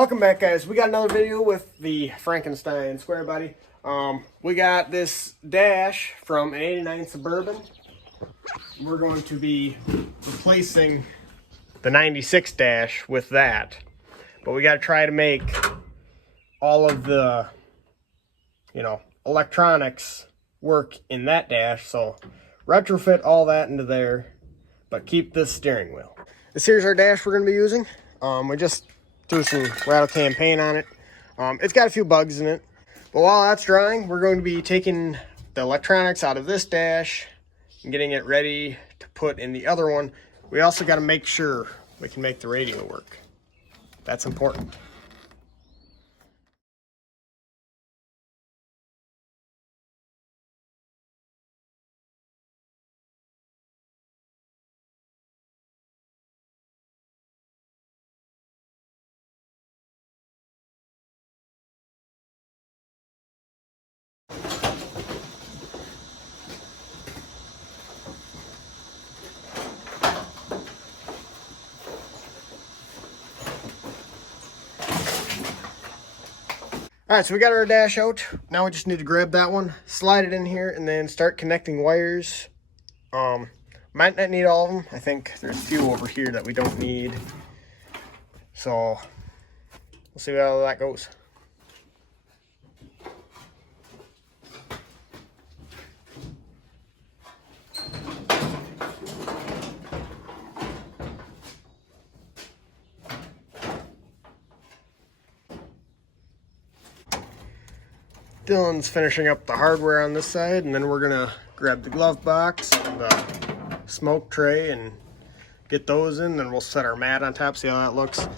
Welcome back, guys. We got another video with the Frankenstein square body. We got this dash from an 89 Suburban. We're going to be replacing the 96 dash with that. But we got to try to make all of the, electronics work in that dash. So retrofit all that into there, but keep this steering wheel. This here's our dash we're going to be using. We just threw some rattle can paint on it. It's got a few bugs in it. But while that's drying, we're going to be taking the electronics out of this dash and getting it ready to put in the other one. We also got to make sure we can make the radio work. That's important. All right, so we got our dash out. Now we just need to grab that one, slide it in here, and then start connecting wires. Might not need all of them. I think there's a few over here that we don't need. So we'll see how that goes. Dylan's finishing up the hardware on this side, and then we're gonna grab the glove box and the smoke tray and get those in. Then we'll set our mat on top, see how that looks.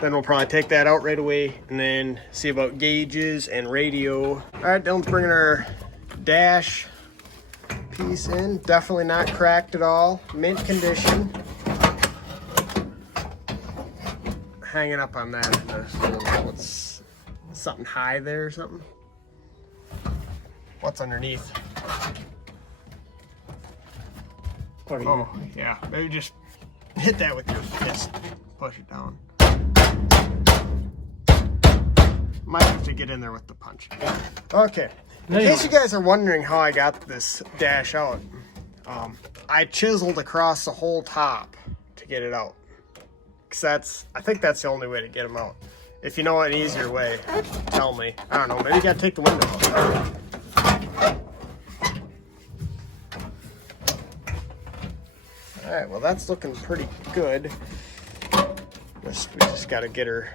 Then we'll probably take that out right away and then see about gauges and radio. All right, Dylan's bringing our dash piece in. Definitely not cracked at all. Mint condition. Hanging up on that. What's something high there or something? What's underneath? Oh, yeah. Maybe just hit that with your fist. Push it down. Might have to get in there with the punch. Okay. In case you guys are wondering how I got this dash out, I chiseled across the whole top to get it out. Because I think that's the only way to get them out. If you know an easier way, tell me. I don't know. Maybe you gotta take the window out. Alright, well that's looking pretty good. We just gotta get her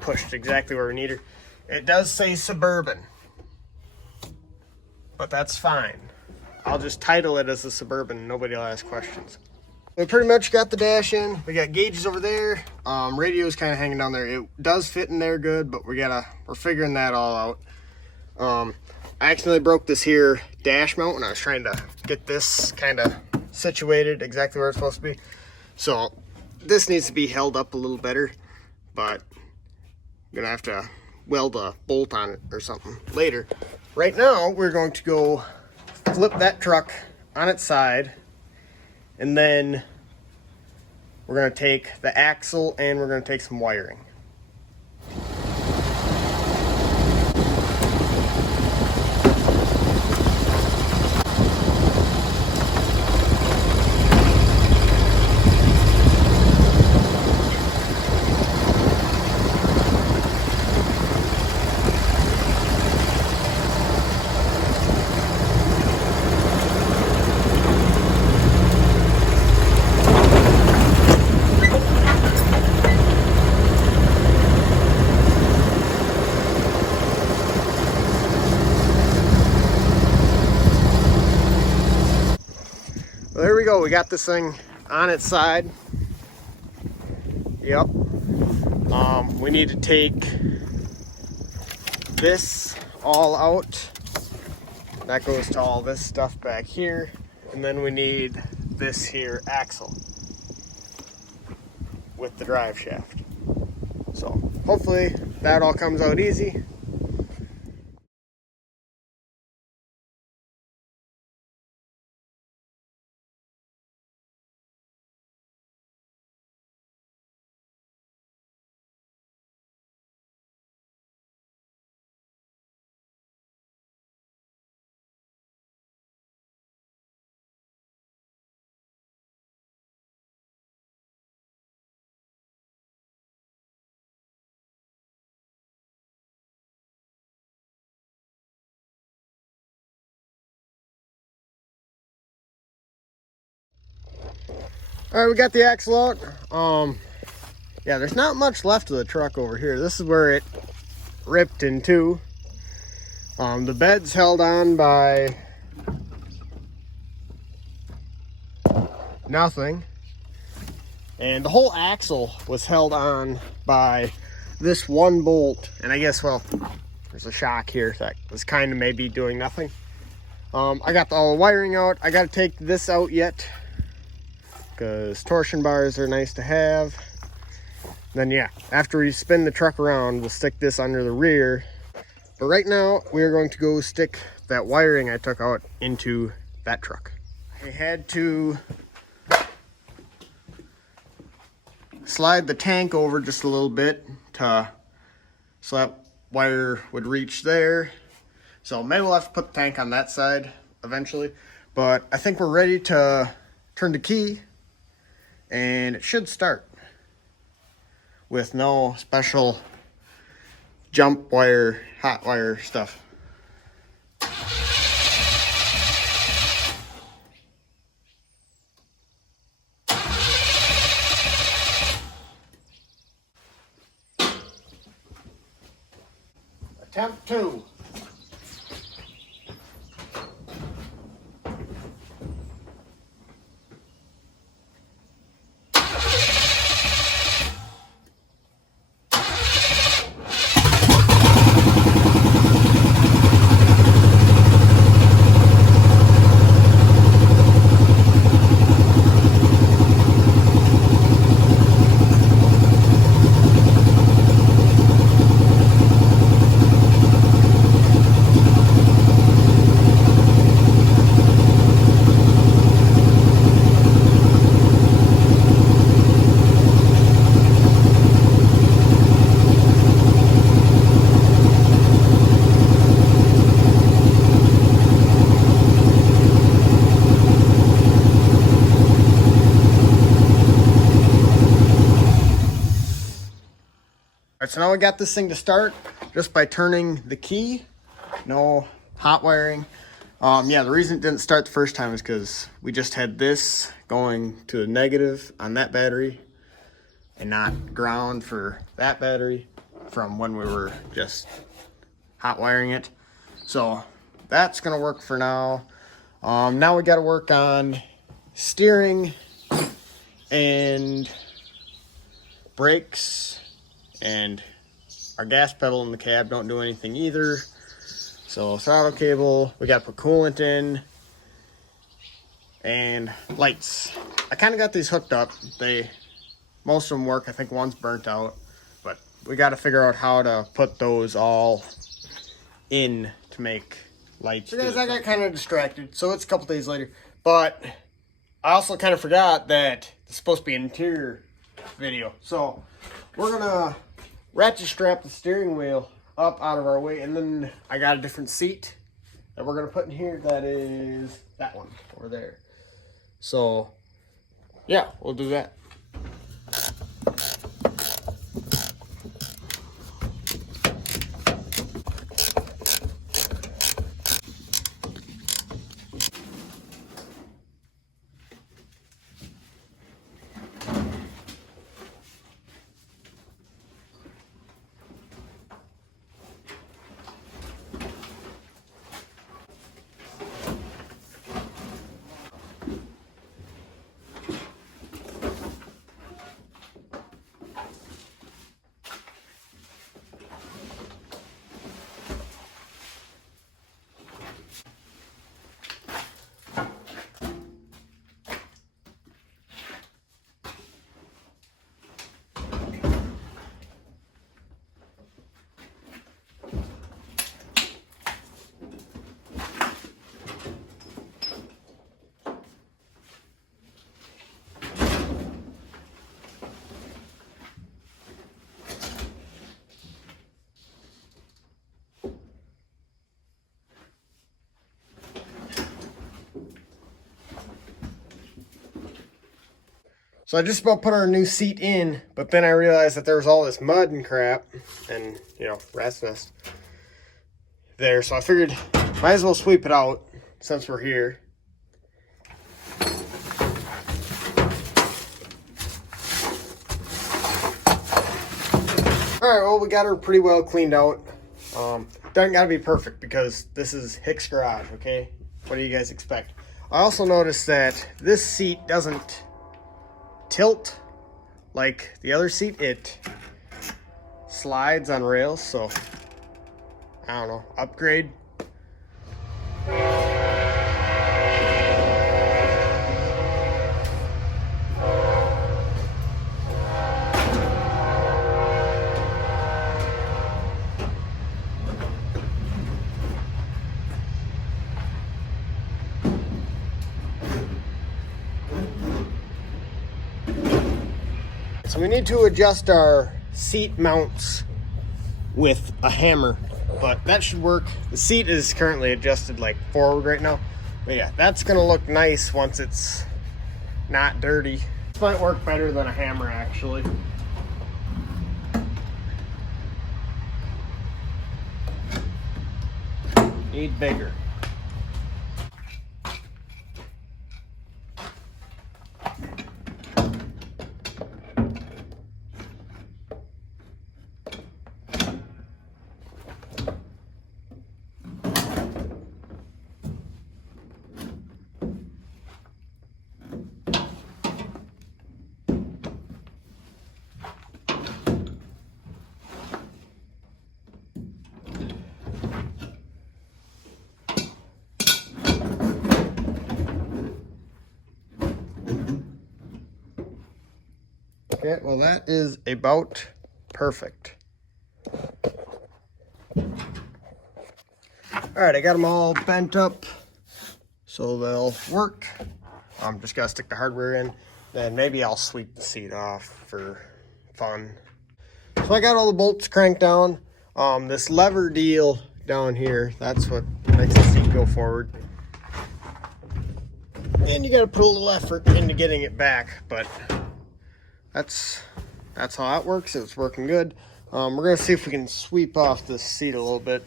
pushed exactly where we need her. It does say Suburban, but that's fine. I'll just title it as a Suburban and nobody will ask questions. We pretty much got the dash in. We got gauges over there. Radio's kind of hanging down there. It does fit in there good, but we're figuring that all out. I accidentally broke this here dash mount when I was trying to get this kind of situated exactly where it's supposed to be. So this needs to be held up a little better, but I'm gonna have to weld a bolt on it or something later. Right now, we're going to go flip that truck on its side, and then we're gonna take the axle and we're gonna take some wiring. Well, there we go. We got this thing on its side. Yep. We need to take this all out. That goes to all this stuff back here. And then we need this here axle with the drive shaft. So hopefully that all comes out easy. All right, we got the axle out. Yeah, there's not much left of the truck over here. This is where it ripped in two. The bed's held on by nothing. And the whole axle was held on by this one bolt. And I guess, well, there's a shock here that was kind of maybe doing nothing. I got all the wiring out. I got to take this out yet, because torsion bars are nice to have. Then yeah, after we spin the truck around, we'll stick this under the rear. But right now, we're going to go stick that wiring I took out into that truck. I had to slide the tank over just a little bit so that wire would reach there. So maybe we'll have to put the tank on that side eventually. But I think we're ready to turn the key, and it should start with no special jump wire, hot wire stuff. Attempt 2. Alright, so now we got this thing to start just by turning the key. No hot wiring. Yeah, the reason it didn't start the first time is because we just had this going to a negative on that battery and not ground for that battery from when we were just hot wiring it. So that's gonna work for now. Now we gotta work on steering and brakes. And our gas pedal in the cab don't do anything either. So throttle cable, we got to put coolant in, and lights. I kind of got these hooked up. Most of them work. I think one's burnt out, but we got to figure out how to put those all in to make lights. So guys, I got kind of distracted, so it's a couple days later. But I also kind of forgot that it's supposed to be an interior video. So we're gonna ratchet strap the steering wheel up out of our way, and then I got a different seat that we're gonna put in here. That is that one over there. So yeah, we'll do that. So I just about put our new seat in, but then I realized that there was all this mud and crap and, you know, rat's nest there. So I figured might as well sweep it out since we're here. All right, well, we got her pretty well cleaned out. Doesn't gotta be perfect because this is Hicks' garage, okay? What do you guys expect? I also noticed that this seat doesn't tilt like the other seat. It slides on rails, so I don't know, upgrade. So we need to adjust our seat mounts with a hammer, but that should work. The seat is currently adjusted like forward right now, but yeah, that's gonna look nice once it's not dirty. This might work better than a hammer actually. Need bigger. Okay, well that is about perfect. All right, I got them all bent up so they'll work. Just gotta stick the hardware in. Then maybe I'll sweep the seat off for fun. So I got all the bolts cranked down. This lever deal down here, that's what makes the seat go forward. And you gotta put a little effort into getting it back, but that's how that works. It's working good. We're gonna see if we can sweep off this seat a little bit,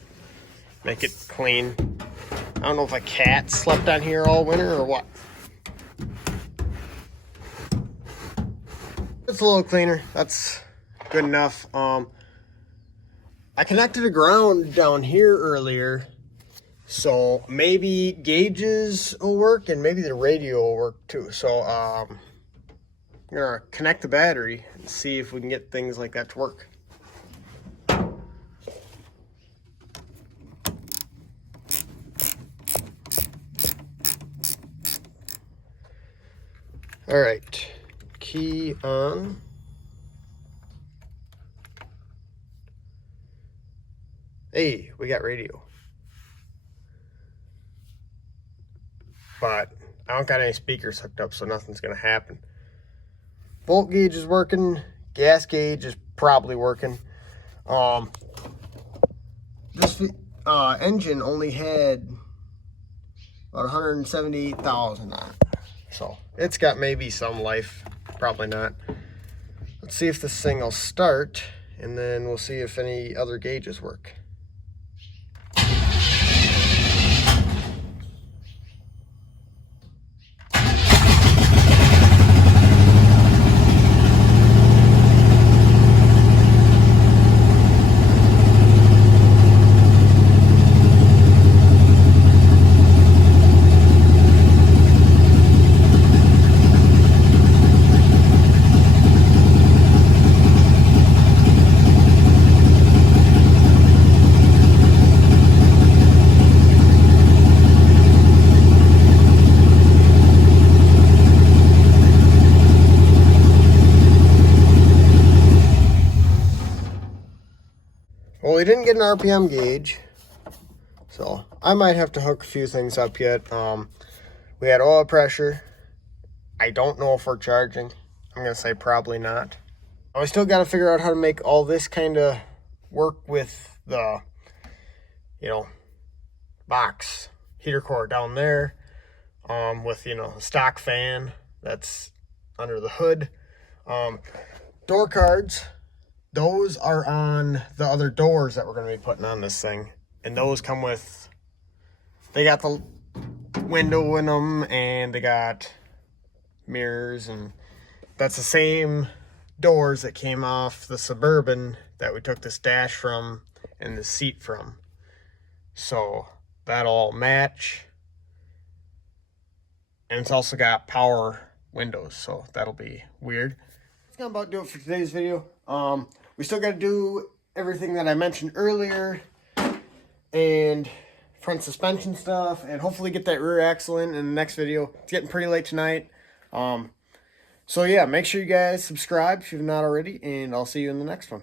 make it clean. I don't know if a cat slept on here all winter or what. It's a little cleaner. That's good enough. I connected a ground down here earlier, so maybe gauges will work and maybe the radio will work too. So I'm gonna connect the battery and see if we can get things like that to work. All right, key on. Hey, we got radio. But I don't got any speakers hooked up, so nothing's gonna happen. Volt gauge is working. Gas gauge is probably working. This engine only had about 178,000 on it. So it's got maybe some life, probably not. Let's see if this thing will start, and then we'll see if any other gauges work. Well, we didn't get an RPM gauge, so I might have to hook a few things up yet. We had oil pressure. I don't know if we're charging. I'm gonna say probably not. We still got to figure out how to make all this kind of work with the, box heater core down there, with, the stock fan that's under the hood. Door cards. Those are on the other doors that we're going to be putting on this thing. And those come with, they got the window in them and they got mirrors, and that's the same doors that came off the Suburban that we took this dash from and the seat from. So that'll all match. And it's also got power windows, so that'll be weird. That's gonna about do it for today's video. We still gotta do everything that I mentioned earlier and front suspension stuff, and hopefully get that rear axle in the next video. It's getting pretty late tonight. So yeah, make sure you guys subscribe if you've not already, and I'll see you in the next one.